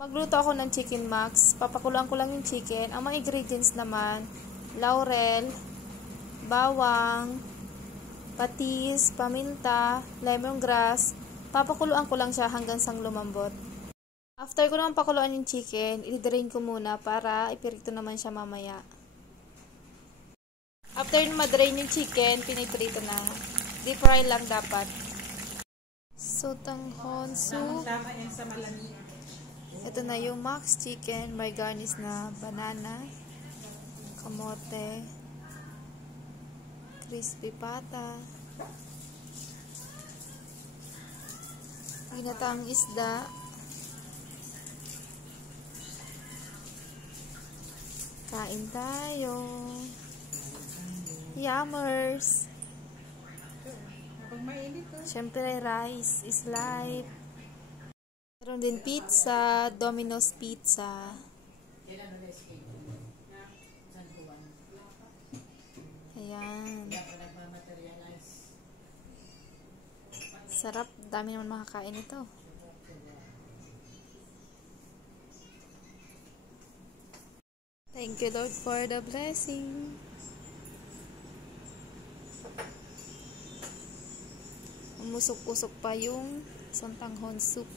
Magluto ako ng chicken max. Papakuluan ko lang yung chicken. Ang mga ingredients naman, laurel, bawang, patis, paminta, lemongrass. Papakuluan ko lang siya hanggang sang lumambot. After ko naman pakuluan yung chicken, i-drain ko muna para ipirito naman siya mamaya. After ma-drain yung chicken, piniprito na. Deep fry lang dapat. Sotanghon soup. Ito na yung max chicken. May garnish na banana, kamote, crispy pata, ginataang isda, kain tayo. Yummers! Siyempre, rice is life. Meron din pizza, Domino's Pizza. Ayan. Sarap. Dami naman makakain ito. Thank you, Lord, for the blessing. Umusok-usok pa yung sotanghon soup.